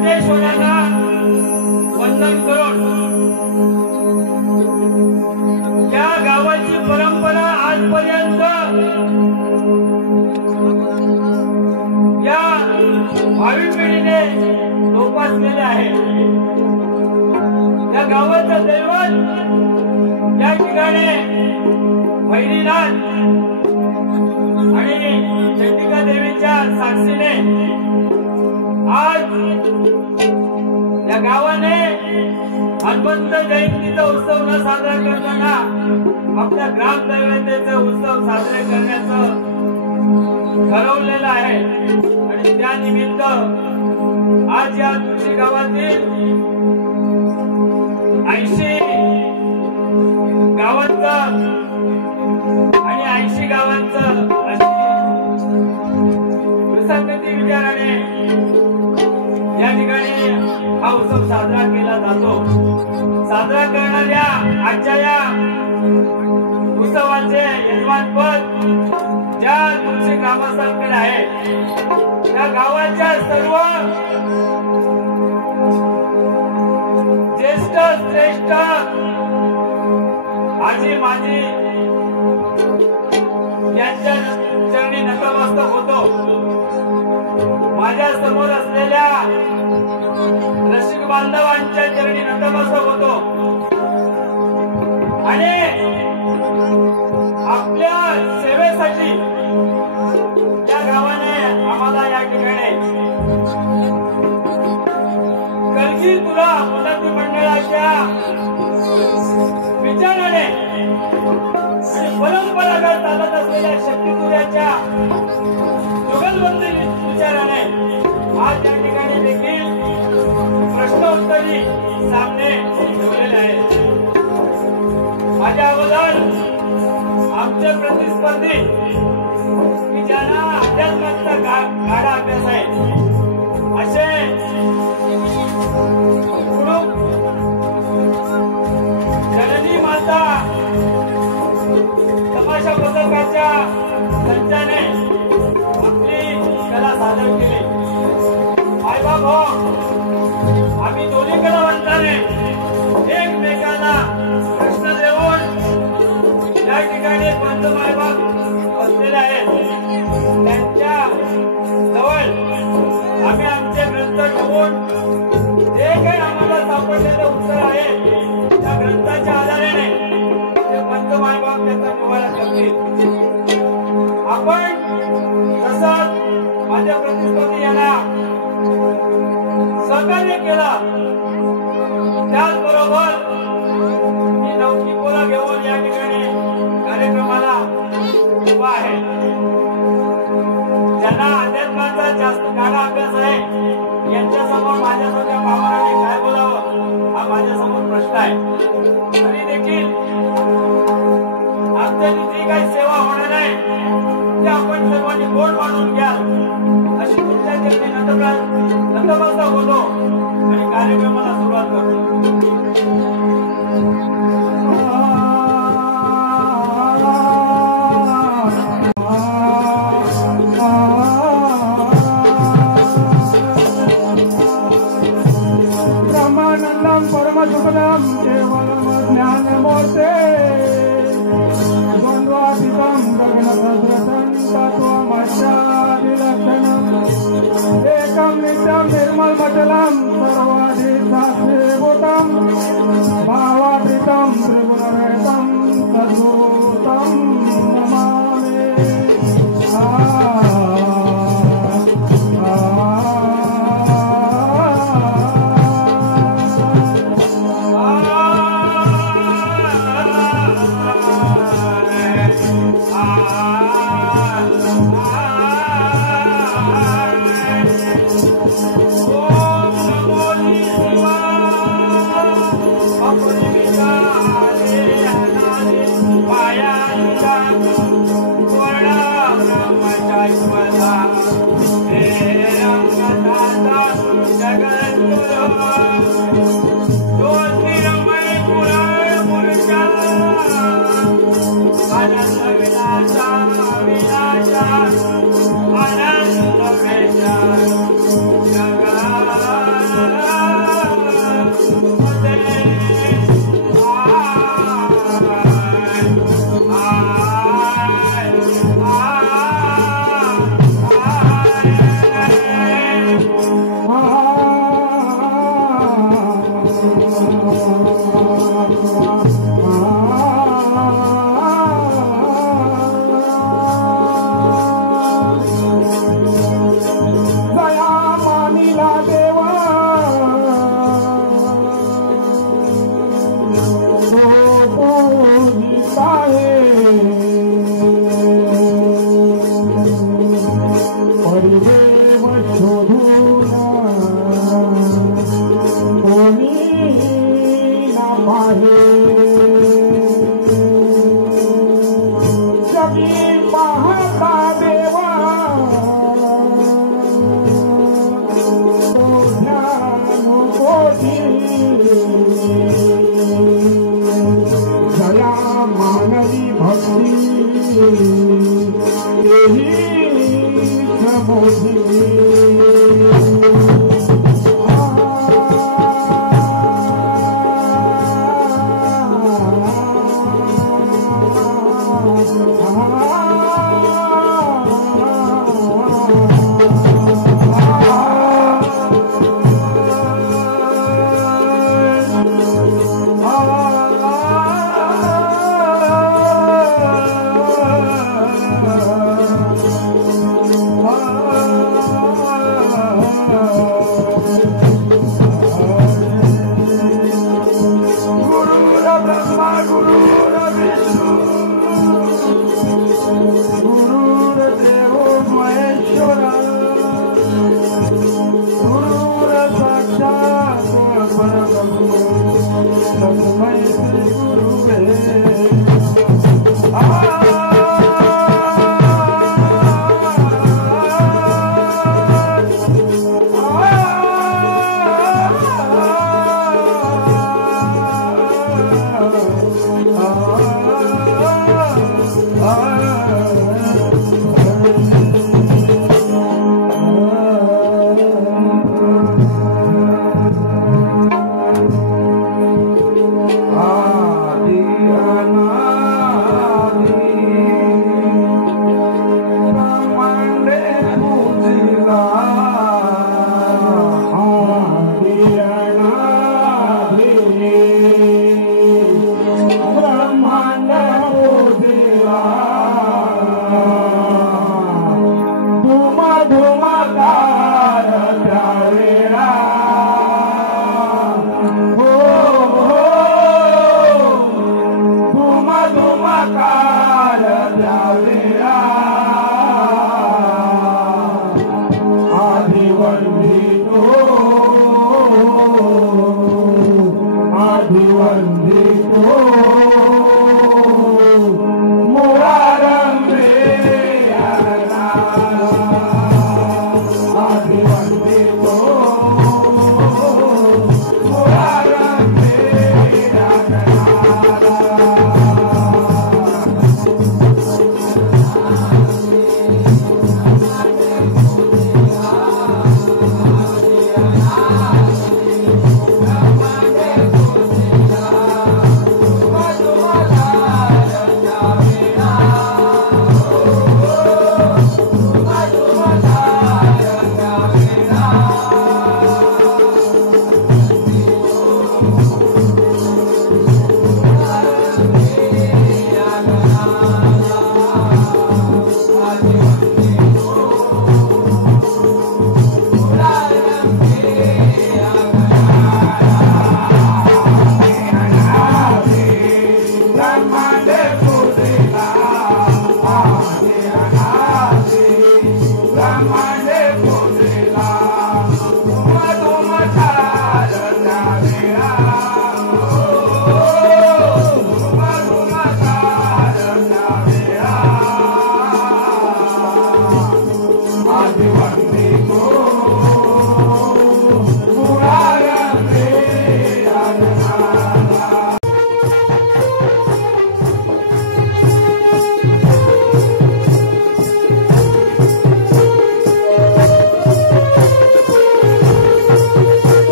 गणेश्वराला वंदन करून या गावाची परंपरा आजपर्यंत या भावी पिढीने जोपासलेली आहे। या गावाचं दैवत या ठिकाणी भैरीनाथ आणि चंडिका देवीच्या साक्षीने आज या गावाने हनुमंत जयंतीचा उत्सव न साजरा करताना आपल्या ग्रामदैवतेचा उत्सव साजरे करण्याचं ठरवलेलं आहे। आणि त्या निमित्त आज या तुळशी गावातील 80 गावांचं आणि 80 गावांचं विसंगती विचाराने या ठिकाणी हा उत्सव साजरा केला जातो। साजरा करणाऱ्या आजच्या या उत्सवाचे यजमानपद ज्या तुळशी ग्रामस्थांकडे आहे, त्या गावाच्या सर्व ज्येष्ठ श्रेष्ठ आजी माजी यांच्या चरणी नतमस्तक होतो। माझ्या समोर असलेल्या रसिक बांधवांच्या चरणी नतमस्तक होतो आणि आपल्या सेवेसाठी या गावाने आम्हाला या ठिकाणी कलगी तुला मदत मंडळाच्या विचाराने आणि परंपरागत चालत असलेल्या शक्तीपुऱ्याच्या जुगलबंदी विचाराने आज या ठिकाणी देखील प्रश्नोत्तरी सामने ठेवलेले आहेत। माझ्या अगोदर आमचे प्रतिस्पर्धी की ज्यांना अध्यात्माचा गाढा अभ्यास आहे असे जननी माता तमाशा पथकाच्या संचाने आपली कला सादर केली। मायबाप हो, आम्ही दोन्ही कलावंताने एकमेकांना प्रश्न देऊन या ठिकाणी पंच मायबाप बसलेले आहेत। त्यांच्या जवळ आम्ही आमचे ग्रंथ ठेवून जे काही आम्हाला सापडलेलं उत्तर आहे त्या ग्रंथाच्या आधाराने ते पंच मायबाप त्याचा निवाडा करतील। आपण तसंच माझ्या प्रतिस्पर्धी यांना सहकार्य केलं, त्याचबरोबर मी नौकी पोला घेऊन या ठिकाणी कार्यक्रमाला उभा आहे। ज्यांना अध्यात्माचा जास्त गाढा अभ्यास आहे यांच्यासमोर माझ्यासारख्या पामराने काय बोलावं हा माझ्यासमोर प्रश्न आहे। तरी देखील आमच्याची जी काही सेवा होणार आहे ते आपण सर्वांनी गोड मानून घ्या अशी तुमच्या चरणी नतमस्तक होतो आणि कार्यक्रमाला सुरुवात करतो। ब्रह्मानंदम परमसुखदम केवलम ज्ञानमूर्ते द्वन्द्वातीतं गगनसदृशं तत्त्वमस्यादिलक्षणम् एकं नित्यं निर्मलमचलं सर्वाधिशास्त्रीभूतं भावातीतं त्रिगुणरहितं सद्गुरुतं नमामि। पाया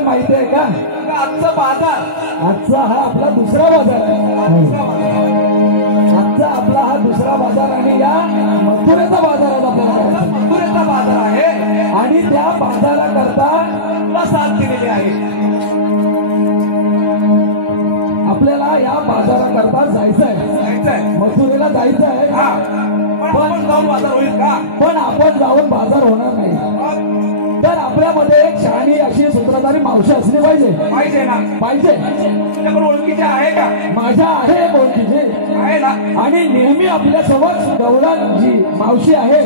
काय माहितीये का? आजचा बाजार, आजचा हा आपला दुसरा बाजार आहे. आजचा आपला हा दुसरा बाजार आणि या मथुरेचा बाजार आहे आपल्याला. मथुरेचा बाजार आहे आणि त्या बाजाराकरता तुला साथ दिलेली आहे. आपल्याला या बाजाराकरता जायचंय, मथुरेला जायचंय. पण जाऊन बाजार होईल का? पण आपण जाऊन बाजार होणार नाही. तर आपल्यामध्ये एक शहाणी अशी सूत्रधारी मावशी असली पाहिजे ना? पाहिजे. तुझ्याकडे ओळखीचे आहे का? माझ्या आहे ओळखीचे आहे ना. आणि नेहमी आपल्या सोबत गौरव जी मावशी आहे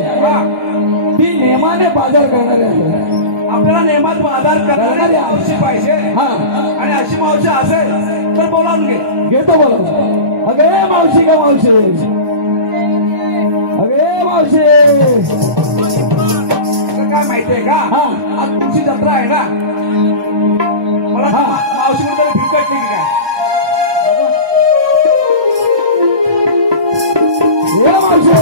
ती नेमाने बाजार करणारी आहे. आपल्याला नेमात बाजार करणारी मावशी पाहिजे. आणि अशी मावशी असेल तर बोलावून घेतो बोलावून. अगे मावशी का मावशी, अगे मावशी. काय माहितीये का? आज तुमची जत्रा आहे ना. मला मावशी मध्ये फिरकट नाही काय? मावशी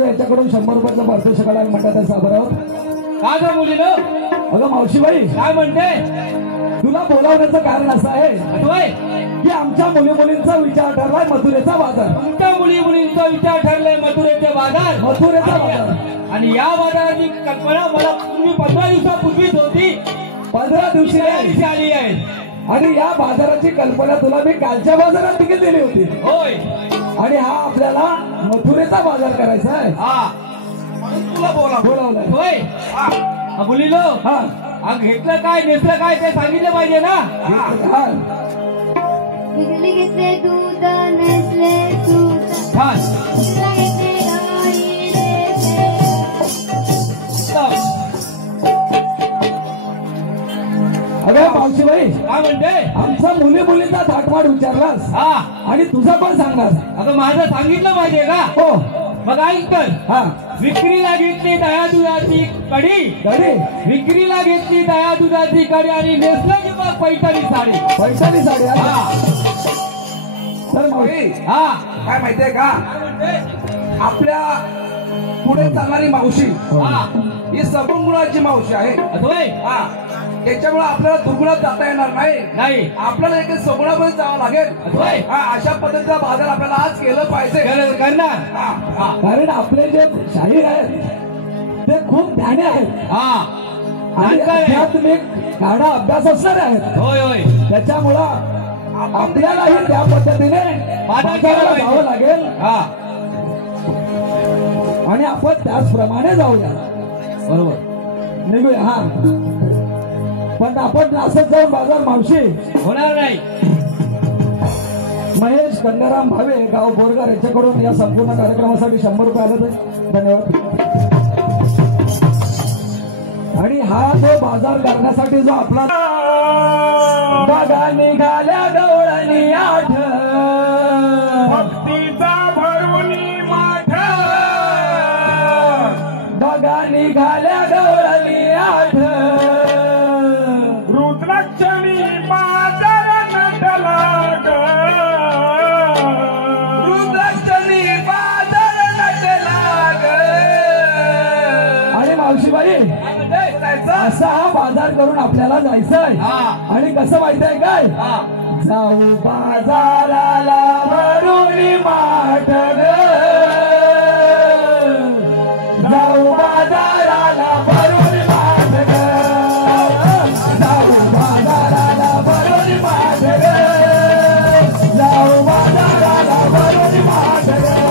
याच्याकडून 100 रुपयाचं पारितोषिक कळायला म्हणतात साबरावर. का ग मुलीनो? अगं मावशीबाई काय म्हणते? तुला बोलावण्याचं कारण असं आहे की आमच्या मुलींचा विचार ठरलाय मथुरेचा बाजार. तुमच्या मुलींचा विचार ठरलाय मथुरेचा बाजार. मथुरेचा बाजार. आणि या बाजाराची कल्पना मला तुम्ही 15 दिवसापूर्वीच होती. 15 दिवशी आली आहे. आणि या बाजाराची कल्पना तुला मी कालच्या बाजारात तिकीट दिली होती. होय. आणि हा आपल्याला मथुरेचा बाजार करायचा आहे. तुला बोलावलाय. होय. मुलीनो घेतलं काय नेसलं काय ते सांगितलं पाहिजे ना. घेतले दूध नेसले दूध अगं मावशीबाई काय म्हणते? आमचा मुलींचा थाटमाट विचारलास आणि तुझं पण सांगणार. अगं माझं सांगितलं पाहिजे का? हो. मग ऐक तर. विक्रीला घेतली दया दुधाची कडी, विक्रीला घेतली दया दुधाची कडी आणि नेसल्याची मग पैठणी साडी. पैठणी साडी. तर मावशी काय माहितीये का? आपल्या पुढे चालणारी मावशी ही सगुण गुणाची मावशी आहे. त्याच्यामुळे आपल्याला दुर्गुणात जाता येणार नाही. आपल्याला एक सगुणामध्ये जावं लागेल. अशा पद्धतीचा बाजार आपल्याला आज केलं पाहिजे. कारण आपले जे शाहीर आहेत ते खूप ज्ञानी आहेत. आध्यात्मिक गाढा अभ्यास असणारे आहेत. होय होय. त्याच्यामुळं आपल्यालाही त्या पद्धतीने बाजाराला जावं लागेल. आणि आपण त्याचप्रमाणे जाऊया. बरोबर निघूया. पण आपण असंच जाऊन बाजार मावशी होणार नाही. महेश गंगाराम भावे गाव बोरगार याच्याकडून या संपूर्ण कार्यक्रमासाठी 100 रुपये आले. धन्यवाद. आणि हा जो बाजार करण्यासाठी जो आपला बघा निघाल्या गवळणी आठ भक्तीचा भरुनी माठ, बघा निघाल्या गवळणी आठ रुद्राक्षणी बाजार नटला ग, रुद्राक्षणी बाजार नटला ग. आणि मावशीबाई असा हा बाजार करून आपल्याला जायचंय. आणि कसं माहितीये काय? जाऊ बाजाराला भरुनी माठ ग, जाऊ बाजाराला भरुनी माठ ग, जाऊ बाजाराला भरुनी माठ ग, जाऊ बाजाराला भरुनी माठ ग.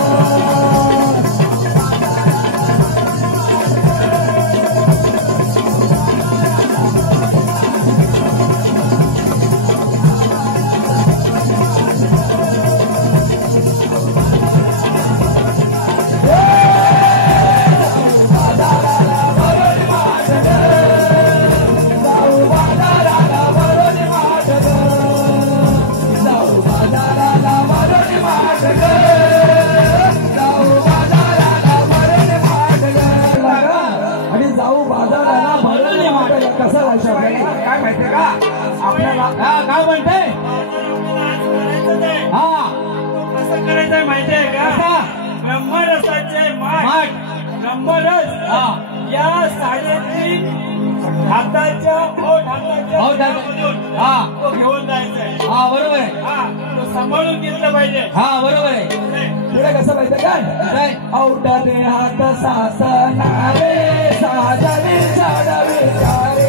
नवरसाचे माठ नंबरच या साड्यांची हाताच्या तो घेऊन जायचंय. बरोबर आहे. तो सांभाळून घेतलं पाहिजे. बरोबर आहे. पुढे कसं पाहिजे काय औटा दे हात सासनारे साजने साडवे सारे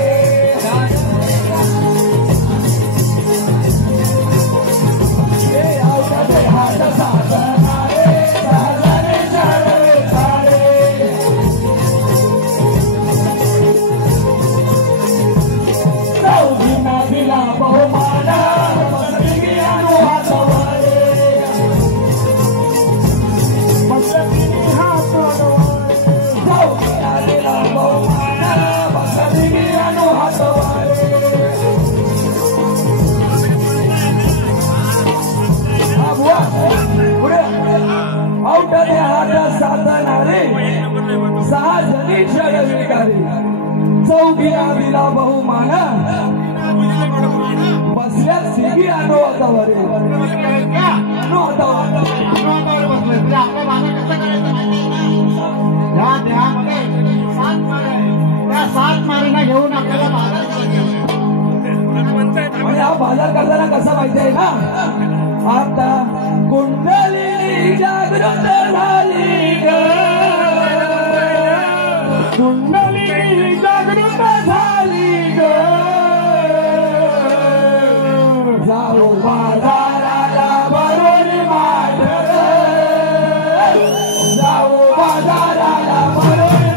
औटा दे हात सासनारे साजने साडवे सारे चौघींना दिला बहुमाना बसली हातवारे सहा जणी षडविकारी चौघीला दिला बहुमाना बसल्या सिगी आणो हातावरे आणो हातावर या देहामध्ये 7 मार आहे. त्या 7 मारीना घेऊन आपल्याला बाजार आणि हा बाजार करताना कसा माहिती आहे ना आता कुंडली जागृत झाली ग कुंडली जागृत झाली ग जाऊ बाजाराला भरून माठ जाऊ बाजाराला भरून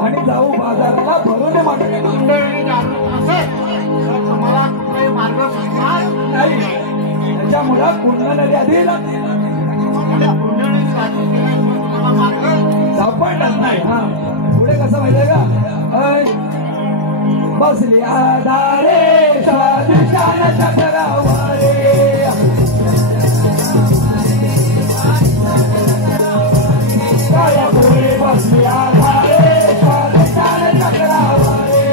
आणि जाऊ बाजाराला भरून तुम्हाला कुठलाही मार्ग नाही त्याच्यामुळं कुंड नदी आधी मार्ग सापडत नाही. पुढे कसं माहितीये का बसली आधारे स्वादिष्टान चक्रावारे पुढे बसली आधारे स्वादिष्टान चक्रावारे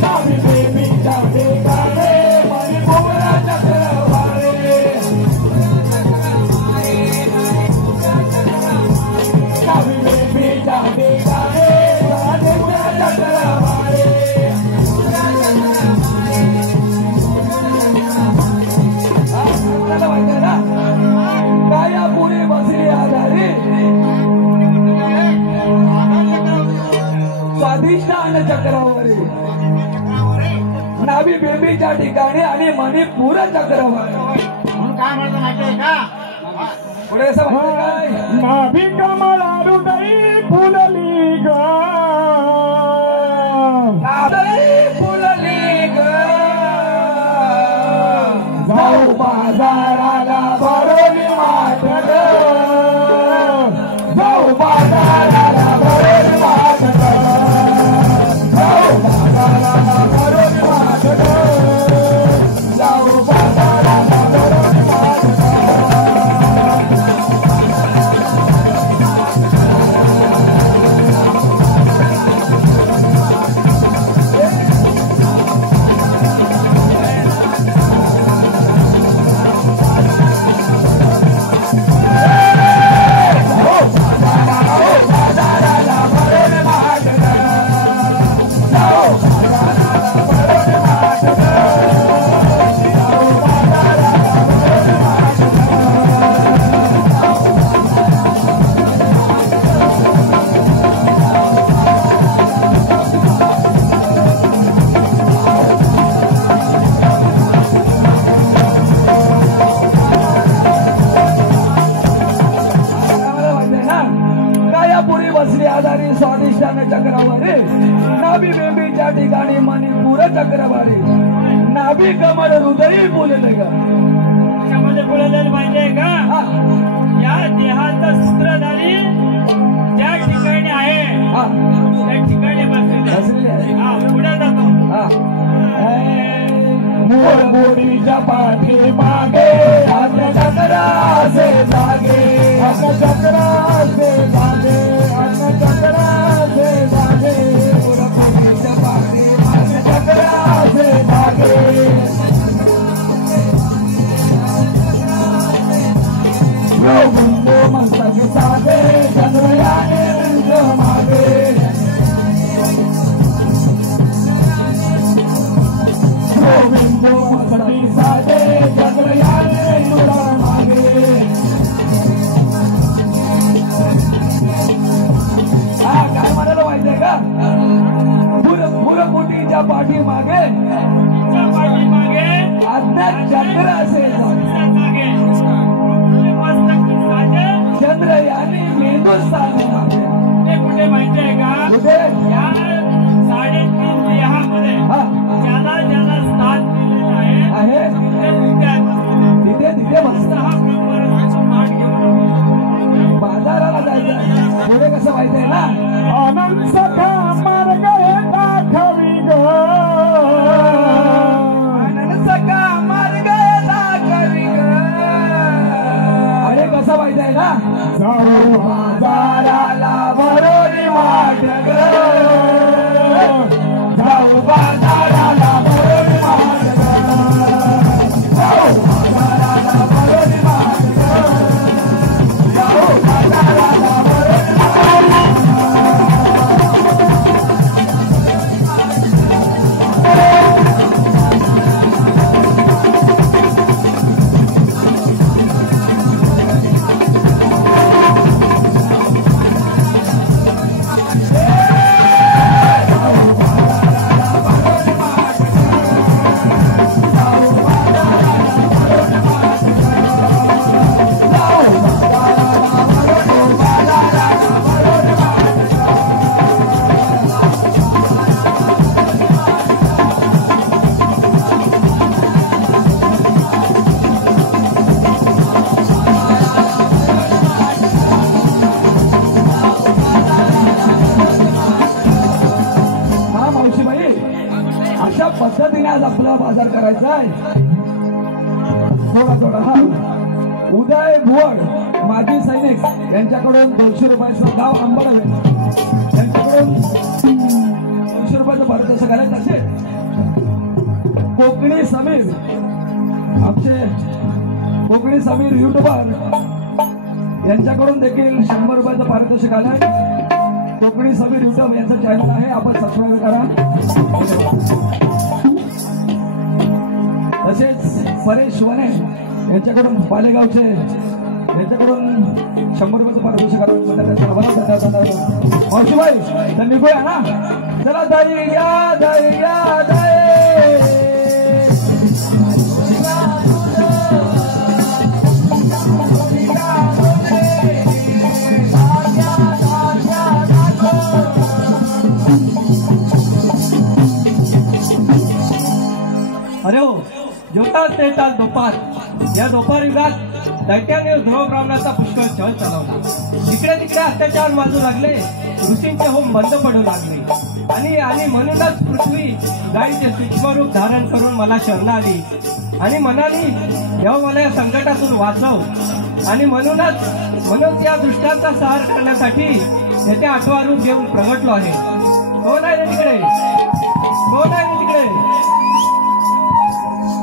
नावी बेबीच्या ठिकाणे मणिपुरा चक्रवारे नावी बेबीच्या ठिकाणे मणिपुरा चक्रवारे आपल्याला माहिती आहे ना काया पुढे बसली आधारी स्वादिष्टान चक्रावरी नाभी बेबीच्या ठिकाणी आणि मणिपूर चक्रवारी म्हणून काय म्हणतो माहितीये का पुढे असं म्हणतो काय नाभी कमला हृदयी फुलली ग हृदयी फुलली ग जाऊ बाजाराला भरून माठ ग जाऊ बाजाराला भरून माठ ग जाऊ बाजाराला भरून माठ ग जाऊ बाजाराला भरून माठ ग नाभी बेबीच्या ठिकाणी मणिपूर चक्रवारी नाभी कमल हृदयी बोलले का त्याच्यामध्ये बोलायला पाहिजे का हा, या देहाचं सूत्रधारी ज्या ठिकाणी आहे हा, त्या ठिकाणी बसलेले बसलेले आहे. हा पुढे जातो हा. मोर मोरीच्या पाठी मागे अन्न चक्राचे जागे अन्न चक्राचे जागे अन्न चक्राचे जागे मोर मोरीच्या पाठी अन्न चक्राचे जागे गोविंदो मस्तक सागे चंद्रयाने मागे गोविंदो मस्तक सागे चंद्रयाने मागे हा काय म्हणायला माहितीये का फुलकोटीच्या पाठी मागे त्या पाठीमागे अज्ञात चक्र असे मागे मस्तक साजे चंद्रयाने मेंदुस्थान मागे ते कुठे माहितीये का कुठे या 3.5 देहामध्ये हा ज्याला ज्याला स्थान दिलेलं आहे आहे ते तिथे आहे बसलेले. तिथे बसत हा ब्रह्मरसाचा माठ घेऊन बाजाराला जायचं पुढे कसं माहितीये ना आनंद सखा मार्ग दाखवी ग सका मार्ग दाखवी ग अरे कसं माहितीये ना जाऊ बाजाराला बरोरी वाट ग जाऊ बाजाराला बरोरी वाट ग जाऊ बाजाराला बरोरी वाट ग जाऊ बाजाराला बरोरी वाट हा मावशीबाई अशा पद्धतीने आज आपला बाजार करायचा आहे थोडा थोडा हा उदय भुवड माजी सैनिक यांच्याकडून 200 रुपयाचं गाव अंबड त्यांच्याकडून 200 रुपयाचं पारितोषिक आलं तसे कोकणी समीर आमचे कोकणी समीर युट्यूबर यांच्याकडून देखील 100 रुपयाचं पारितोषिक आलंय कोकणी समीर युट्यूब यांचं चॅनल आहे आपण सबस्क्राईब करा तसेच परेश वने यांच्याकडून पालेगावचे यांच्याकडून 100 रुपयाचं पारितोषिक मावशीबाई तर निघूया ना चला दाई घ्या दाई घ्या दाई अरे हो ज्योताच तेताच दुपार या दुपार युगात दैत्याने ध्रुव ब्राह्मणाचा पुष्कळ छळ चालवला इकडे तिकडे अत्याचार वाजू लागले ऋषींचे होम बंद पडू लागले आणि म्हणूनच पृथ्वी गायीचे सूक्ष्मरूप धारण करून मला शरण आली आणि म्हणाली देव मला या संकटातून वाचव आणि म्हणूनच या दुष्टांचा सहार करण्यासाठी येथे 8वा रूप घेऊन प्रगटलो आहे कोण आहे रे तिकडे कोण आहे रे तिकडे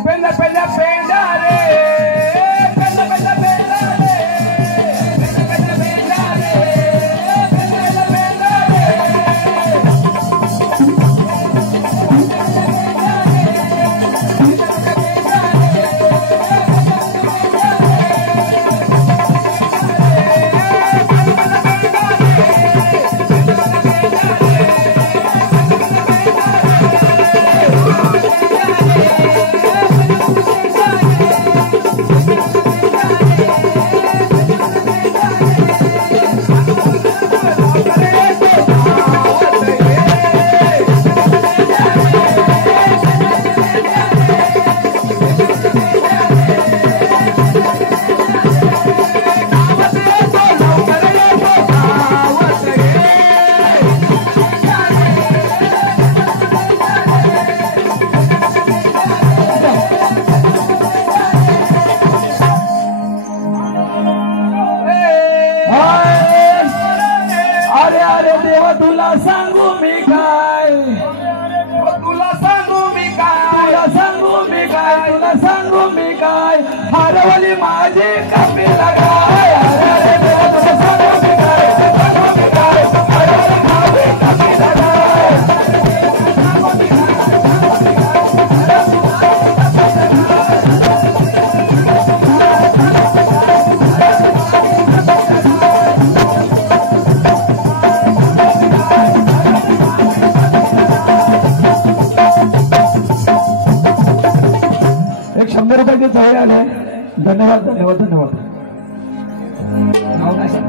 पेंडा पेंडा पेंडा रे पेंडा पेंडा पेंडा रे पेंडा पेंडा पेंडा रे पेंडा पेंडा रे हरवली माझी कपिला गाय अरे देवा तुझं सर्व बिघाड हरवली माझी कपिला गाय एक 100 रुपयाचे चवळे आले धन्यवाद धन्यवाद धन्यवाद नाव काय सांग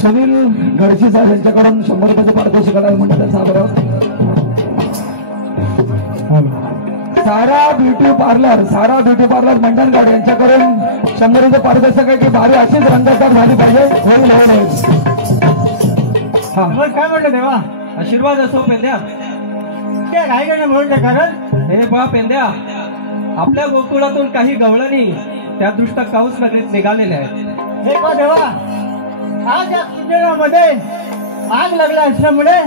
सुनील गडशी साहेब यांच्याकडून 100 रुपयाचे पारितोषिक आलं म्हणतात त्यांचा आभार सारा ब्युटी पार्लर मंडणगड यांच्याकडून 100 रुपये पारितोषिक आहे की भारी अशीच रंगतदार झाली पाहिजे होईल हा मग काय म्हटलं देवा आशीर्वाद असो पेंद्या. काय काय काय म्हणते कारण हे बा पेंद्या, आपल्या गोकुळातून काही गवळणी त्या दृष्ट काऊस नगरीत निघालेले आहेत. हे बा देवा आज या कुंजरामध्ये आग लागला असल्यामुळे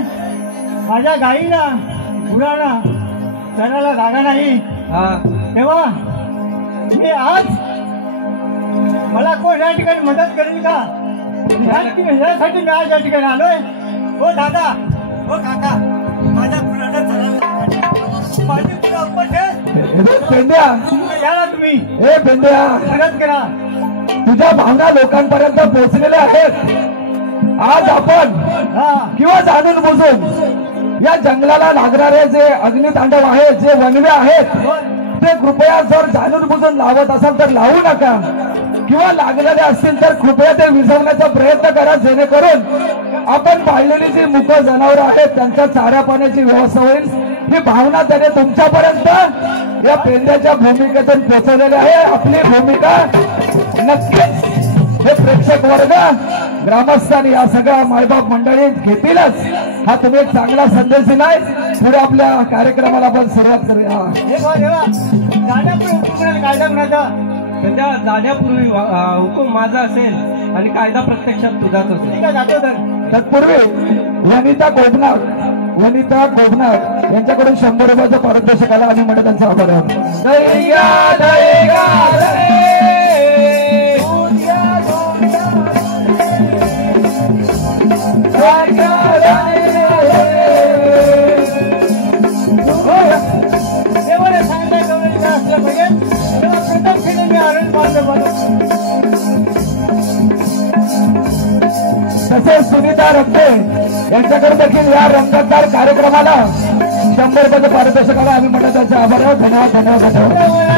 माझ्या गाईला गुरांना चराला जागा नाही. हा तेव्हा मी आज मला कोण या ठिकाणी मदत करेल का ह्यासाठी मी आज या ठिकाणी आलोय. हो दादा हो काका माझ्या गुरांना चरायला माझी गुरं अपट आहेत. पेंड्या या ना तुम्ही हे पेंड्या मदत करा. तुझ्या भावना लोकांपर्यंत पोहोचलेल्या आहेत. आज आपण हा किंवा जाणून बुजून या जंगलाला लागणारे जे अग्नितांडव आहेत जे वनवे आहेत ते कृपया जर जाणून बुजून लावत असाल तर लावू नका किंवा लागलेले असतील तर कृपया ते विझवण्याचा प्रयत्न करा जेणेकरून आपण पाळलेली जी मुक जनावरं आहेत त्यांच्या चाऱ्या पाण्याची व्यवस्था होईल. ही भावना त्याने तुमच्यापर्यंत या पेंड्याच्या भूमिकेतून पोहोचवलेली आहे. आपली भूमिका नक्कीच हे प्रेक्षक वर्ग ग्रामस्थ आणि या सगळ्या मायबाप मंडळी घेतीलच. हा तुम्ही एक चांगला संदेश दिलाय. पुढे आपल्या कार्यक्रमाला आपण सुरुवात करूया. हे बा देवा जाण्यापूर्वी हुकूम कायदा कुणाचा पेंद्या, जाण्यापूर्वी हुकूम माझा असेल आणि कायदा प्रत्यक्षात तुझाच असेल. ठीक आहे जातो तर. तत्पूर्वी वनिता कोकणात यांच्याकडून 100 रुपयाचं पारितोषिक आलं आणि म्हणत त्यांचा आभार आहे. दही घ्या, दही घ्या, देवाने सांगितलं गवळीचं असलं पाहिजे तेव्हा प्रथम खेळून मी आनंद मानलं पाहिजे. तसेच सुनीता रक्ते यांच्याकडे देखील या रंगतदार कार्यक्रमाला 100 रुपयाचं पारितोषिक आलं आम्ही म्हणत त्यांचे आभार आहे. धन्यवाद धन्यवाद धन्यवाद.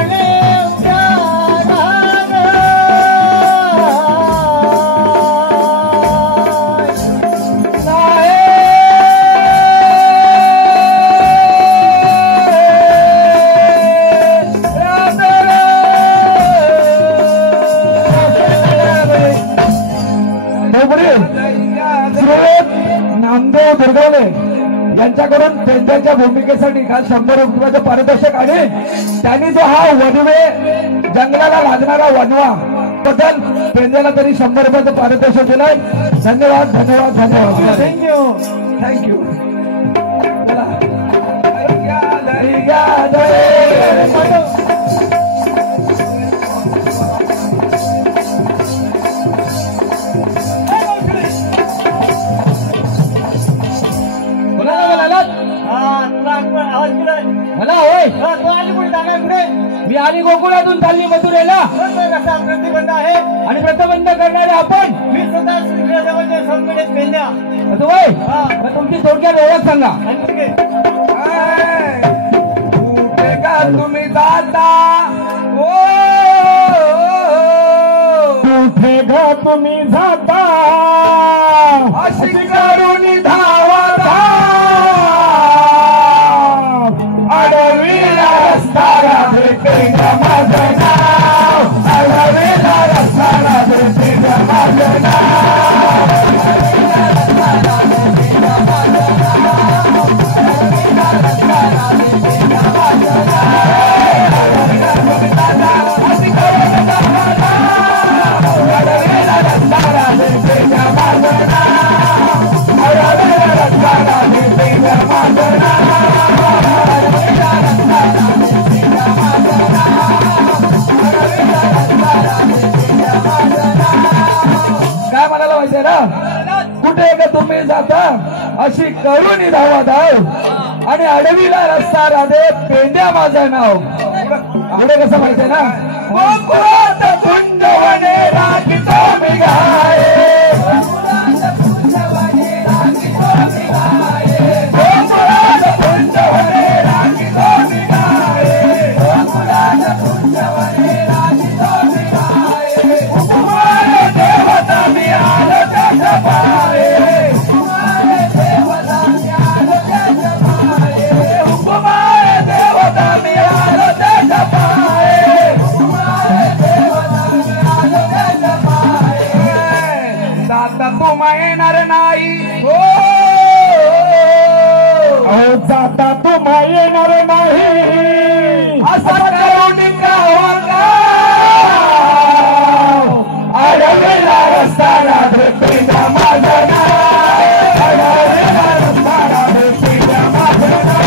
नामदेव दुर्गवले यांच्याकडून पेंड्याच्या भूमिकेसाठी काल 100 रुपयाचं पारितोषिक आणि त्यांनी जो हा वनवे जंगलाला लागणारा वनवा बदल पेंड्याला त्यांनी 100 रुपयाचं पारितोषिक दिलंय. धन्यवाद धन्यवाद धन्यवाद थँक्यू. मला होय मी मी आणि गोकुळातून चालली मथुरेला प्रतिबंध आहे आणि प्रतिबंध करणारे आपण मी स्वतः श्रीकृष्णाजवळच्या संकटात पेंड्या होय. मग तुमची थोडक्यात ओळख सांगा. कुठे का तुम्ही जाता कुठे का तुम्ही जाता अशी करून धावता अडवीला रस्ताला भेटे माझं नाव अडवीला रस्ताला भेटे माझं नाव रस्ताला अशी करून धावा धाव आणि अडवीला रस्ता राधे पेंड्या माझं नाव. पुढे कसं माहितीये ना, गोकुळात कुंजवने राखीतो मी गाय, गोकुळात कुंजवने राखीतो मी गाय, गोकुळात कुंजवने राखीतो मी गाय, गोकुळात कुंजवने राखीतो मी गाय. कुमार देवता मी आलो त्याच्या पाये, कुमार देवता मी आलो त्याच्या पाये, कुमार देवता मी आलो त्याच्या पाये, कुमार देवता मी आलो त्याच्या पाये. जाता तुम्हा येणार नाही हो, अहो जाता तुम्हा येणार नाही असा करून गावाला अडवेला रस्ता राधे पेंड्या माझं नाव, अडवेला रस्ता राधे पेंड्या माझं नाव.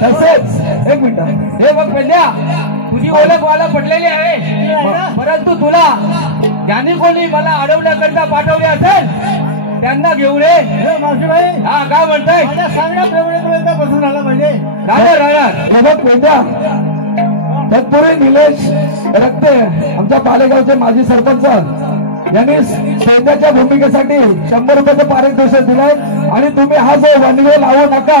तसेच एक मिनिट, हे बघ पेंड्या, तुझी ओळख मला पटलेली आहे, परंतु तुला ज्यांनी कोणी मला अडवण्याकरिता पाठवले असेल त्यांना घेऊन ये. मावशीबाई, हा काय म्हणताय? माझ्या सांगण्याप्रमाणे बसून आला पाहिजे. राहणार राहणार. हे बघ पेंड्या, तत्पूर्वी निलेश रक्ते आमच्या पालेगावचे माजी सरपंच यांनी सैन्याच्या भूमिकेसाठी 100 रुपयाचं पारितोषिक दिलंय. आणि तुम्ही हा जो वनवे लावू नका,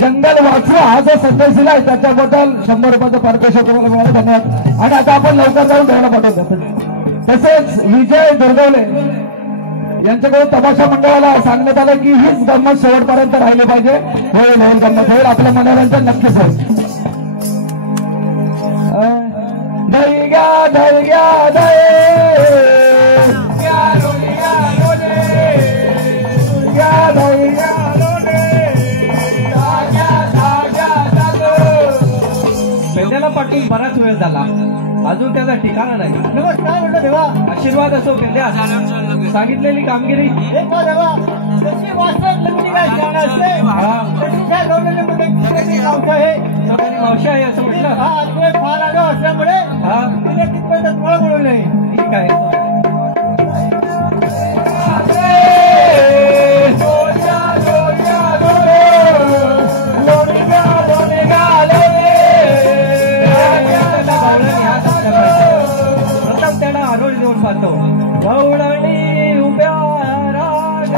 जंगल वाचवा हा जो संदेश दिलाय त्याच्याबद्दल 100 रुपयाचं पारितोषिक तुम्हाला मिळालं. धन्यवाद. आणि आता आपण लवकर जाऊन देवाला पाठवतो. तसेच विजय दुर्गवले यांच्याकडून तमाशा मंडळाला सांगण्यात आलं की हीच गंमत शेवटपर्यंत राहिली पाहिजे. होईल होईल गंमत होईल, आपलं मनोरंजन नक्कीच होईल. धैर्या धैर्या पेंड्याला पाठवून बराच वेळ झाला, अजून त्याचा ठिकाणा नाही. नमस्कार म्हणलं देवा. आशीर्वाद असो पेंड्या, सांगितलेली कामगिरी एक का देवा, जशी वाचनात लग्नी काय जाण असते, तशी काय गौरवले म्हणजे गावचं आहे. मावशी आहे असं म्हटलं. हा आत्मे फार आलो असल्यामुळे हा तिने तिथपर्यंत तुम्हाला बोलवले. ठीक आहे. प्रथम त्याला आरोळी देऊन पाहतो. गवळणी उभ्या राग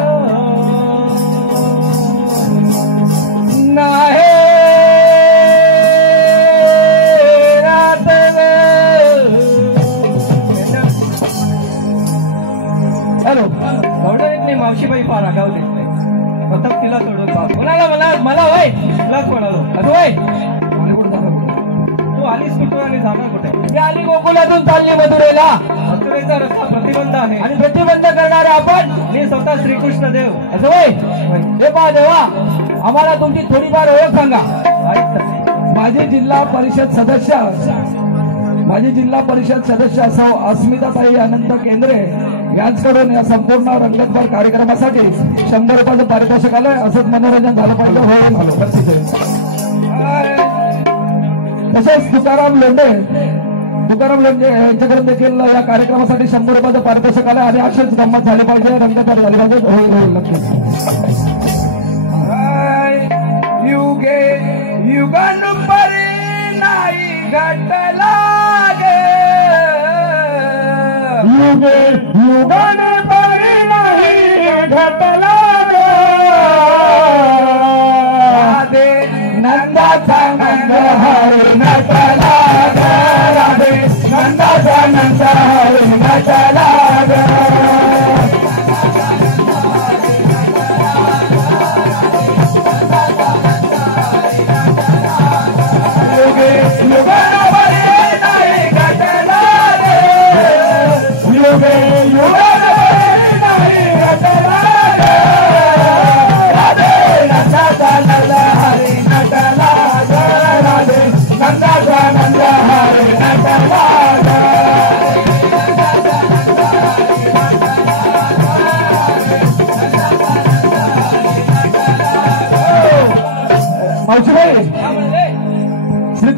नाही हॅलो. गवळणी मावशीबाई फार आगाव दिसते. प्रथम तिला सोडून पाहतो. कोणाला मला मला वय तुलाच म्हणालो. असं वय तू आलीस कुठून आणि जाणार कुठे? मी आली गोकुलातून चालली मथुरेला. मथुरेचा रस्ता प्रतिबंध आहे आणि प्रतिबंध करणारे आपण. मी स्वतः श्रीकृष्ण देव. असं वय हे पहा देवा, आम्हाला तुमची थोडीफार ओळख सांगा. माझे जिल्हा परिषद सदस्य असो अस्मिताताई अनंत केंद्रे यांच्याकडून या संपूर्ण रंगतभर कार्यक्रमासाठी 100 रुपयाचं पारितोषिक आलंय. असंच मनोरंजन झालं पाहिजे. तसेच तुकाराम लोंढे यांच्याकडून देखील या कार्यक्रमासाठी 100 रुपयाचं पारितोषिक आलं. आणि अशीच गंमत झाली पाहिजे, रंगतभर झाली पाहिजे. होईल होईल नक्कीच. युगे युगानुपरी नाही घटला गे, युगे युगानुपरी नाही घटला गे. राधे नंदाचा नंद हरी नटला ग, राधे नंदाचा नंद हरी नटला ग. युगे युगानुपरी नाही घटला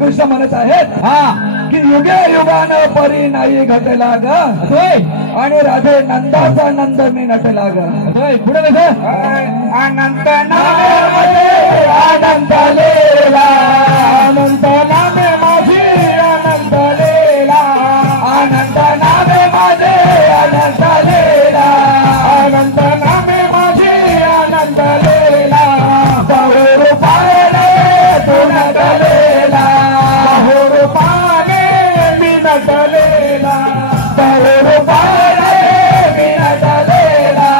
श्रीकृष्ण म्हणत आहेत की युगे युगानं परी नाही घटला ग आणि राधे नंदाचा नंद मी नटला ग पुढे कसं अनंत नामे आनंद लेला अनंत नामे माझी आनंद लेला अनंत नामे माझे आनंद लेला अनंत नामे माझी आनंद लेला बहु रूपाने तू नटलेला बहु रूपाने मी नटलेला बहु रूपाने मी नटलेला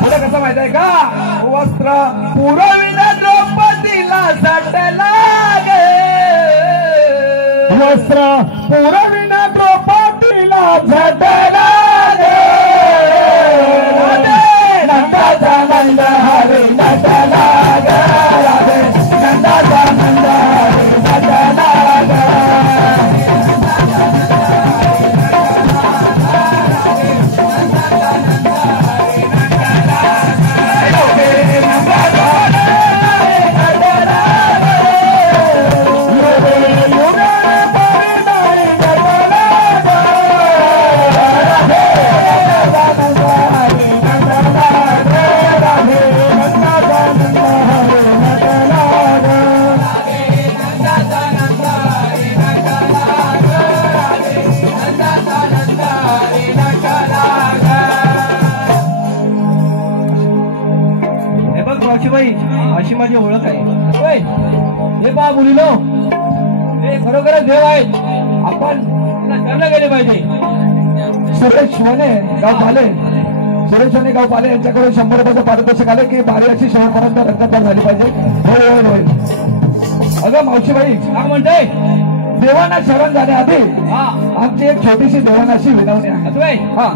पुढे कसं माहित आहे का वस्त्र पुरविन द्रौपदीला झटला गे वस्त्र पुरविन द्रौपदीला झटला गे नंदाचा नंद हरी नटला ग राधे नंदाचा नंद हरी नटला ग अशी माझी ओळख आहे हे पहा मुलीनो हे खरोखरच देव आहेत आपण त्यांना गेले पाहिजे सुरेश वने गाव पाले सुरेश वने गाव पाले यांच्याकडून 100 रुपयाचं पारितोषिक आले की बारीची शेवटपर्यंत रक्तदान झाली पाहिजे होय होय होय अगं मावशीबाई काय म्हणते देवांना शरण जाण्याआधी आमची एक छोटीशी देवांनाशी विनवणी आहे हा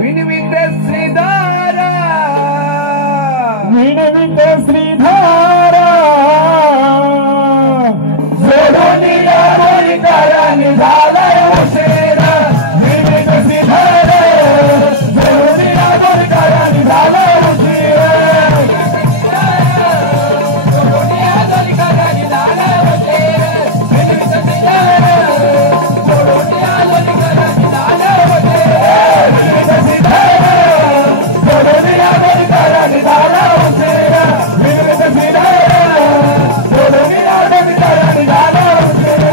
विनविते श्रीधारा विनविते श्रीधारा जोडून या बोलिकाराने झालाय उशीर विनविते श्रीधारा जोडून या बोलिकाराने झालाय उशीर जोडून या बोलिकाराने झालाय उशीर विनविते श्रीधारा जोडून या बोलिकाराने झालाय उशीर विनविते श्रीधारा जोडून या बोलिकाराने झालाय उशीर विनविते श्रीधारा जोडून या बोलिकाराने झालाय उशीर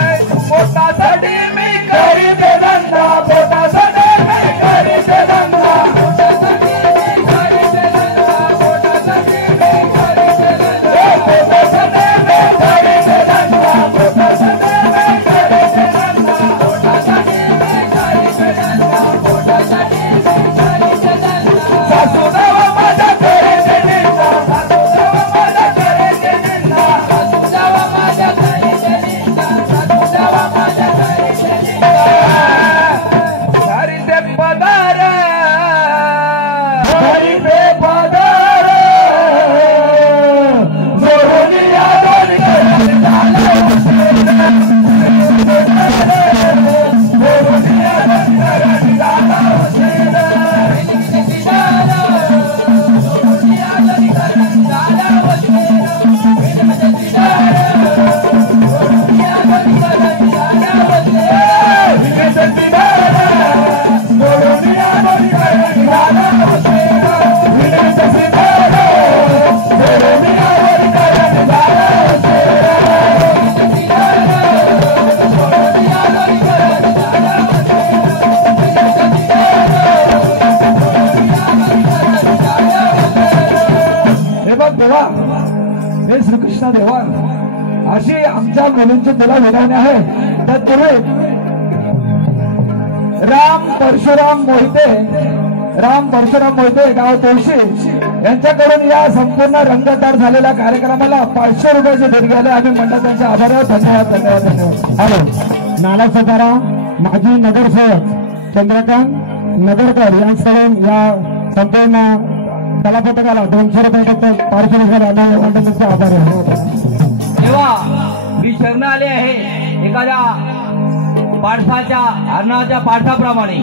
पोटासाठी मी करीते धंदा पोटासाठी मी करीते धंदा पोटासाठी मी करीते धंदा पोटासाठी मी करीते धंदा पोटासाठी मी करीते धंदा पोटासाठी मी करीते धंदा पोटासाठी मी करीते धंदा पोटासाठी मी करीते धंदा सासूदेवा माझ्या करीते निंदा सासूदेवा माझ्या करीते निंदा सासूदेवा माझ्या करीते निंदा सासूदेवा माझ्या करीते निंदा हरिते पदार हरिते पदार जोडून या बोलिकाराने झालाय उशीर जोडून या बोलिकाराने झालाय उशीर विनविते श्रीधारा जोडून या बोलिकाराने झालाय उशीर विनविते श्रीधारा जोडून या बोलिकाराने झालाय उशीर विनविते श्रीधारा जोडून या बोलिकाराने झालाय उशीर विनविते श्रीधारा जोडून या बोलिकाराने झालाय उशीर हे बघ देवा हे श्रीकृष्ण देवा अशी आमच्या मुलींची तुला विनवणी आहे तर तुम्ही राम परशुराम मोहिते गाव तुळशी यांच्याकडून या संपूर्ण रंगतदार झालेल्या कार्यक्रमाला 500 रुपयाचे देणगी आले आम्ही मंडळाचे आभार आहोत धन्यवाद धन्यवाद धन्यवाद हॅलो नाना सदाराम माजी नगरसेवक चंद्रकांत नगरकर यांच्याकडून या संपूर्ण कलापथकाला 200 रुपये पारितोषिक मंडळाचे आभार आहे. तेव्हा मी शरण आले आहे एखाद्या पाठशाच्या हरणाच्या पाठाप्रमाणे.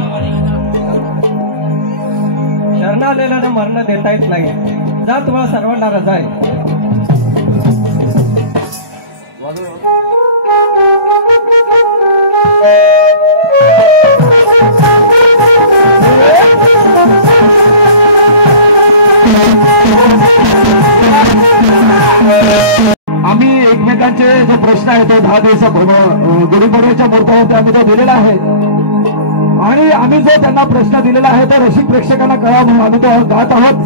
शरण आलेल्यानं मरण देता येत नाही. जर तुम्हाला सर्वांना रजा आहे. आम्ही एकमेकांचे जो प्रश्न आहे तो 10 दिवस गुढीपाडव्याच्या मुहूर्तावरती आम्ही तो दिलेला आहे आणि आम्ही जो त्यांना प्रश्न दिलेला आहे तो रसिक प्रेक्षकांना कळावा म्हणून आम्ही तो गात आहोत.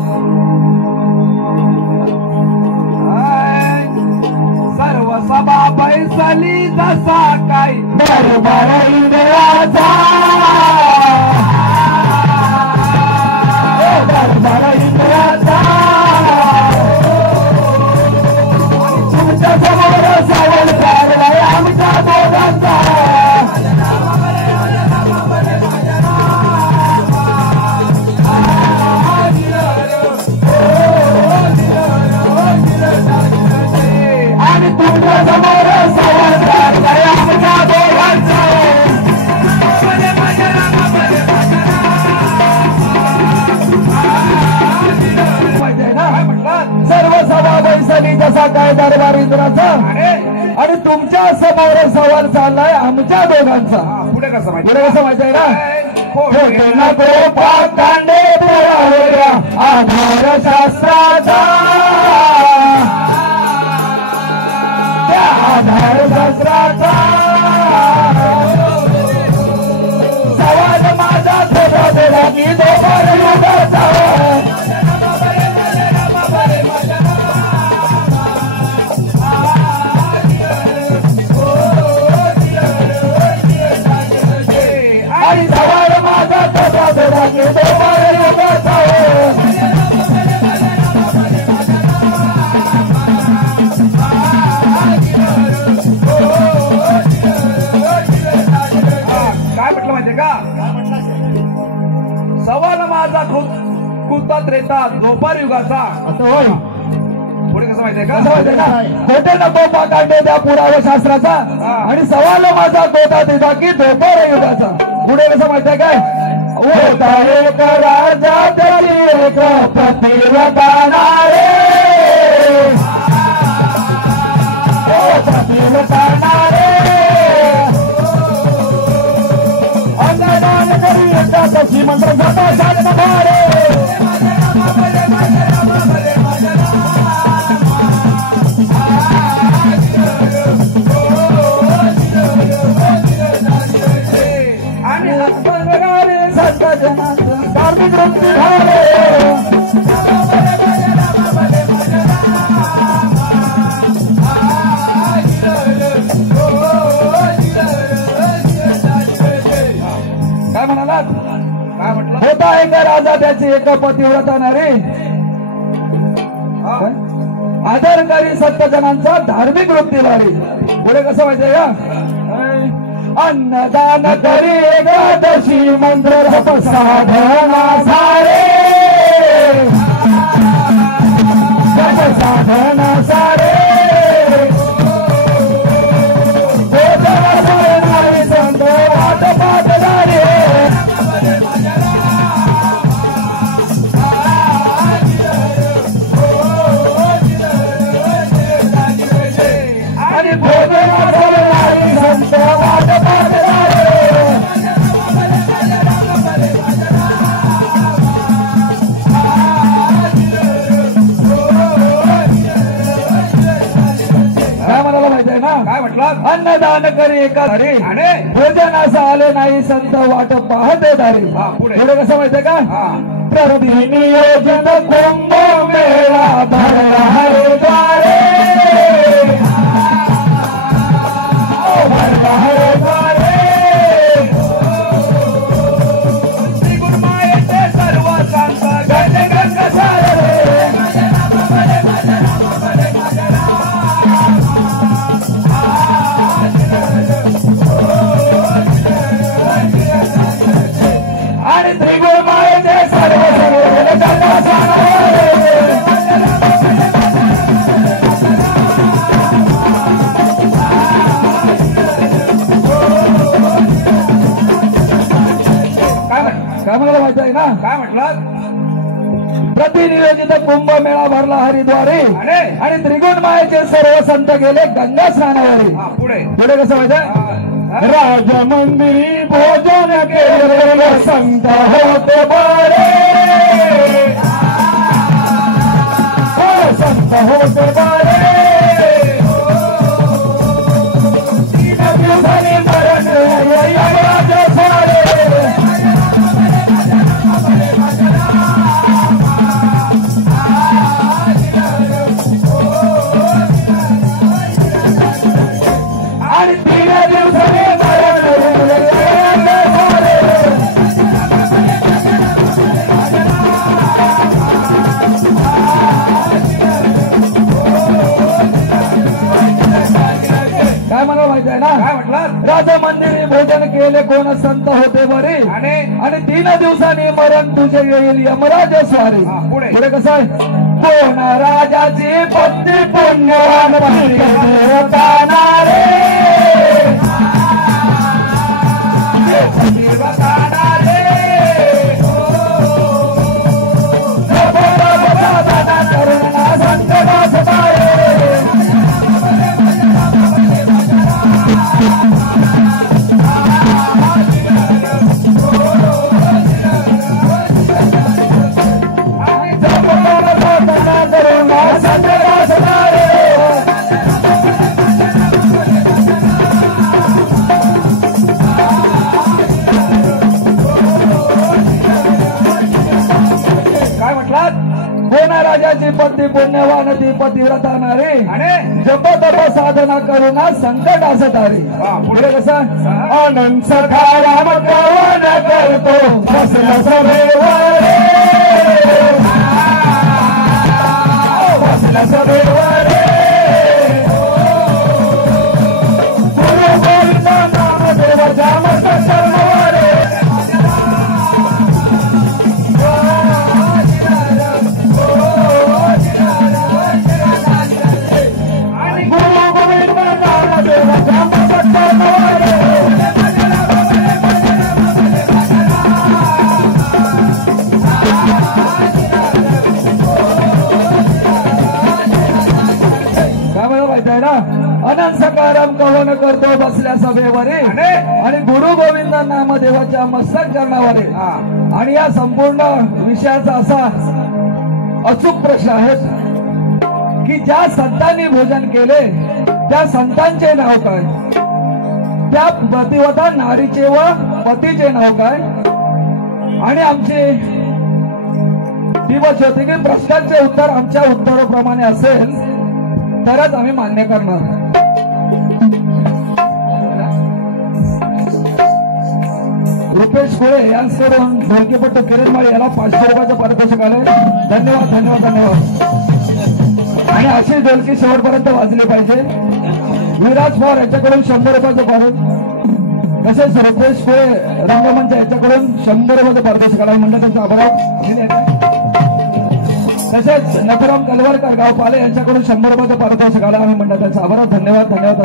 सर्व सभा बैसली जसा काय दरबार इंद्राचा दरबार इंद्राचा तुमच्या समोर सावल काढलाय आमच्या दोघांचा. आणि तुमच्या समोर सावल काढलाय आमच्या दोघांचा. सर्व सभा बैसली जसा काय दरबार इंद्राचा आणि तुमच्या समोर सवाल चाललाय आमच्या दोघांचा. पुढे कसं माहिती पुढे कसं माहिती आहे ना कांडे आधार शास्त्राचा त्या आधार शास्त्राचा सवाल माझा थोडा थोडा की दोघांचा युगाचा. आणि सवाल माझा थोडा थोडा की दोघांचा युगाचा. काय म्हटलं माहितीये का? सवाल माझा कृतात रेता दोपार युगाचा. असं होय. पुढे कसं माहितीये का? कसं माहितीये का खोटे नको कांडे त्या पुरावा शास्त्राचा आणि सवाल माझा तोटा तिचा की दोपार युगाचा. पुढे कसं माहितीये काय होता एक राजा तरी एक पतिव्रता रे पतिव्रता रे अन्नदान करी एकदा कशी मंत्र जाता साधन भारे. आणि संत जनाचं धार्मिक वृत्ती झाले. काय म्हणालात? काय म्हटलं? होता एक राजा त्याची एक पतिव्रता नारी आदरकारी सत्तजनांचा धार्मिक वृत्ती झाली. पुढे कसं व्हायचं का अन्नदान करी एकादशी मंत्र साधना सारे साधना सारे संत वाट पाठ झाले. आणि संत वाट पाठ झाले. काय म्हणाला माहिती आहे ना? काय म्हटलं? अन्नदान करी एका धारी आणि भोजनास आले नाही संत वाट पाहते धारी. पुढे. पुढे कसं माहितीये का हा. प्रति नियोजन कुंभ मेळा भरला हरे द्वारे भरला हरे द्वारे. श्री गुरुमायेचे सर्व संत गण गण सारे आणि त्रिगुण मायेचे सर्व सर्व आहे ना काय म्हटलं प्रतिनियोजित कुंभमेळा भरला हरिद्वारे आणि त्रिगुण मायेचे सर्व संत गेले गंगा स्नानावरी. हा पुढे पुढे कसं माहिती राज मंदिरी भोजन केले संत होते बरे संत होते बरे तीन दिवसांनी मरण यमराज सारे आणि 3 दिवसांनी मरण काय मला माहिती आहे ना काय म्हटलं राज मंदिरी भोजन केले कोण संत होते बरे आणि 3 दिवसांनी मरण तुझे येईल यमराज स्वारी. हा, पुढे. पुढे कसं आहे कोण राजाची पत्नी पुण्यवान देवताना रे देवताना रे करुणा संकटास तारे काय म्हटलं कोणा राजाची पत्नी पुण्यवान ती पतिव्रता नारी आणि जप तप साधना करुणा संकट असतारी. पुढे कसं आनंद सखा राम कवन करतो बसला सभेवर बसला सभेवर गुरु गोविंद नाम देवाच्या मस्तक चरणावर अनंत सकाराम कवन करतो बसल्या सभेवरे आणि गुरु गोविंद नामदेवाच्या मस्तक चरणावरे. आणि या संपूर्ण विषयाचा असा अचूक प्रश्न आहे की ज्या संतांनी भोजन केले त्या संतांचे नाव काय त्या पतिव्रता नारीचे व पतीचे नाव काय. आणि आमचे दिवस होते की प्रश्नांचे उत्तर आमच्या उत्तराप्रमाणे असेल तरच आम्ही मान्य करणार. रुपेश गोळे यांच्याकडून ढोलकीपट्टू किरण माळी याला 500 रुपयाचं पारितोषिक आले. धन्यवाद धन्यवाद धन्यवाद. आणि अशी ढोलकी शेवटपर्यंत वाजली पाहिजे. विराज पवार याच्याकडून 100 रुपयाचं पारितोषिक तसेच रुपेश गोळे रंगमंच याच्याकडून 100 रुपयाचं पारितोषिक आला म्हणजे त्यांचा आभार. तसेच नथुराम कलवरकर गावपाले यांच्याकडून 100 रुपयाचं पारितोषिक आला आम्ही म्हणतात त्यांचा आभार. धन्यवाद धन्यवाद.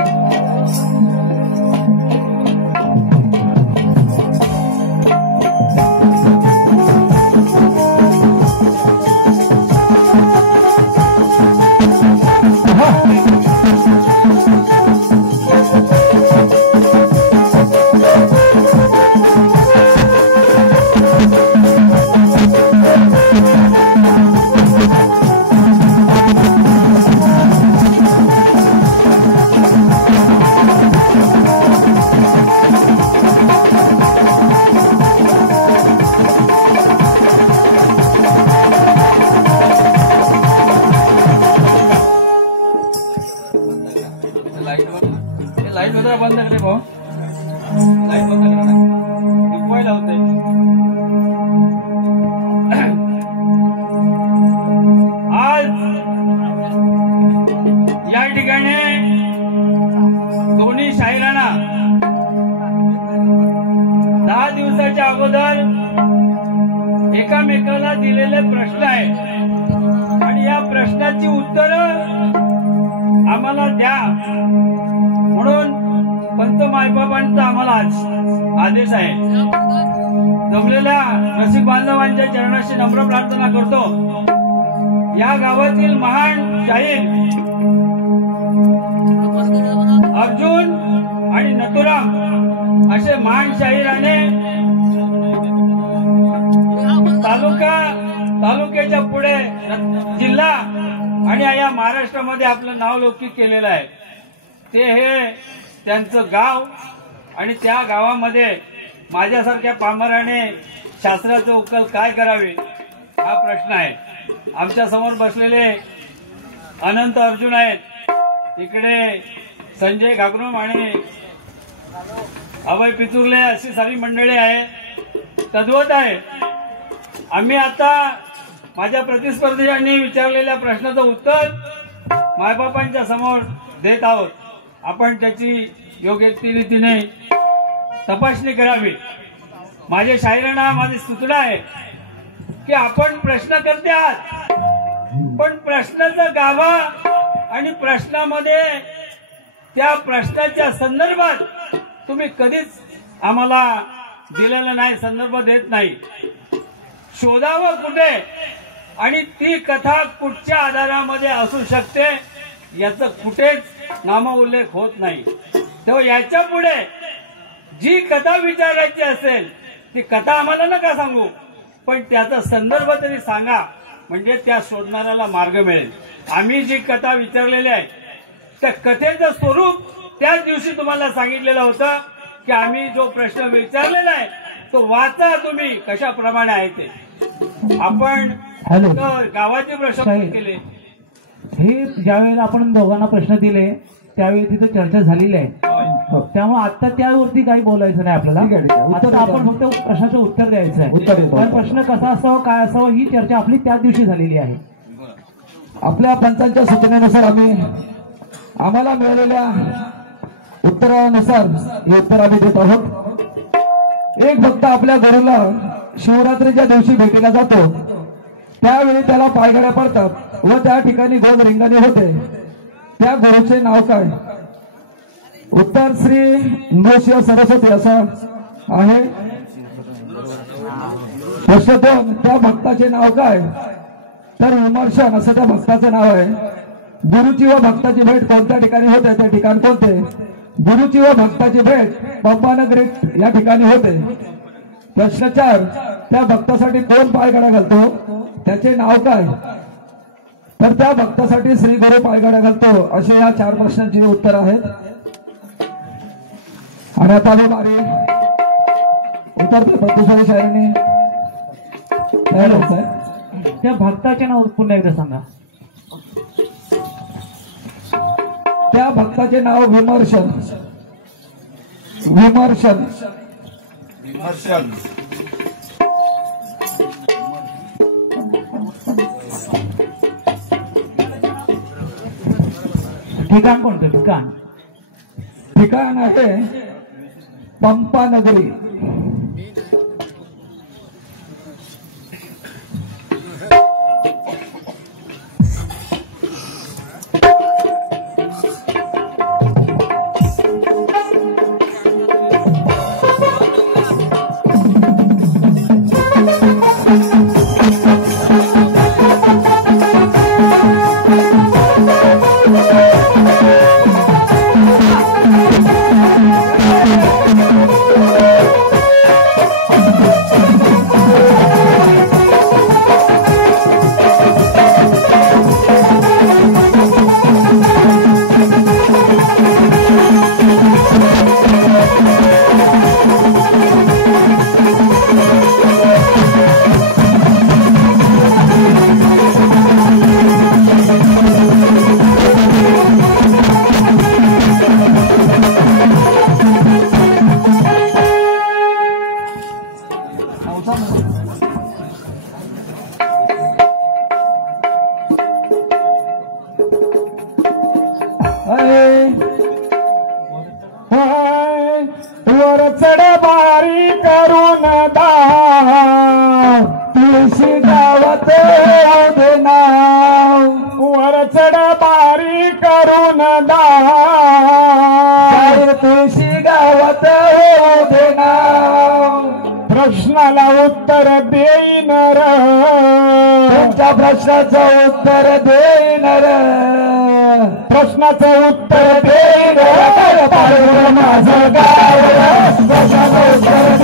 लाईट वगैरे बंद करे भाऊ. लाईट बंद करा डिपॉय लावते. आज या ठिकाणी दोन्ही शाहिरांना 10 दिवसाच्या अगोदर एकामेकाला दिलेले प्रश्न आहेत आणि या प्रश्नाची उत्तरं आम्हाला द्या म्हणून पंत मायबाबांचा आम्हाला आज आदेश आहे. जमलेल्या रसिक बांधवांच्या चरणाशी नम्र प्रार्थना करतो. या गावातील महान शाहीर अर्जुन आणि नथुराम असे महान शाहीराने तालुक्याच्या पुढे जिल्हा आणि या महाराष्ट्रामध्ये आपलं नाव लौकिक केलेलं आहे. ते हे त्यांचं गाव आणि त्या गावामध्ये माझ्यासारख्या पामराने शास्त्राचं उकल काय करावे हा प्रश्न आहे. आमच्या समोर बसलेले अनंत अर्जुन आहेत, इकडे संजय घागरूम आणि अभय पितुर्ले अशी सारी मंडळी आहे. तद्वत आहे आम्ही आता माझ्या प्रतिस्पर्धींनी विचारलेल्या प्रश्नाचं उत्तर मायबापांच्या समोर देत आहोत. आपण त्याची योग्य रीतीने तपासणी करावी. माझे शाहिरांना माझी सूचना आहे की आपण प्रश्न करते आहात, पण प्रश्नाचा गाभा आणि प्रश्नामध्ये त्या प्रश्नाच्या संदर्भात तुम्ही कधीच आम्हाला दिलेला नाही, संदर्भ देत नाही. शोधावं कुठे आणि ती कथा कुठच्या आधारामध्ये असू शकते याचं कुठेच नामोल्लेख होत नाही. तेव्हा याच्या पुढे जी कथा विचारायची असेल ती कथा आम्हाला नका सांगू, पण त्याचा संदर्भ तरी सांगा, म्हणजे त्या शोधणाऱ्याला मार्ग मिळेल. आम्ही जी कथा विचारलेली आहे त्या कथेचं स्वरूप त्याच दिवशी तुम्हाला सांगितलेलं होतं की आम्ही जो प्रश्न विचारलेला आहे तो वाचा तुम्ही कशाप्रमाणे आहे ते. आपण गावाचे प्रश्न केले. हे ज्यावेळेला आपण दोघांना प्रश्न दिले त्यावेळी तिथे चर्चा झालेली आहे, त्यामुळे आता त्यावरती काही बोलायचं नाही आपल्याला. आता आपण फक्त प्रश्नाचं उत्तर द्यायचं आहे. पण प्रश्न कसा असावा काय असावं ही चर्चा आपली त्याच दिवशी झालेली आहे. आपल्या पंचांच्या सूचनेनुसार आम्हाला मिळालेल्या उत्तरानुसार हे उत्तर आम्ही देत आहोत. एक भक्त आपल्या गुरुला शिवरात्रीच्या दिवशी भेटीला जातो, त्यावेळी त्याला पायघड्या पडतात व त्या ठिकाणी गोल रिंगणे होते. त्या गुरुचे नाव काय? उत्तर श्री नृसिंह सरस्वती असं आहे. प्रश्न 2, त्या भक्ताचे नाव काय? तर विमर्शन असं त्या भक्ताचे नाव आहे. गुरुची व भक्ताची भेट कोणत्या ठिकाणी होते ते ठिकाण कोणते? गुरुची व भक्ताची भेट पंपानगरी या ठिकाणी होते. प्रश्न 4, त्या भक्तासाठी कोण पायघड्या घालतो त्याचे नाव काय? तर त्या भक्तासाठी श्री गुरु पायघड्या घालतो. असे या 4 प्रश्नांची उत्तर आहेत. आणि आता मी बारी उत्तर प्रतिस्पर्धी शायरांनी तयार होत आहे. त्या भक्ताचे नाव पुन्हा एकदा सांगा. त्या भक्ताचे नाव विमर्शन. विमर्शन ठिकाण कोणतं? ठिकाण ठिकाण आहे पंपानगरी. वर चढ बारी करून तुळशी गावात नाव. वर चढ बारी करून तुळशी गावात नाव. प्रश्नाला उत्तर देईन र तुमच्या प्रश्नाचं उत्तर देईन र प्रश्नाचं उत्तर देईन माझं गाव प्रश्नाचं उत्तर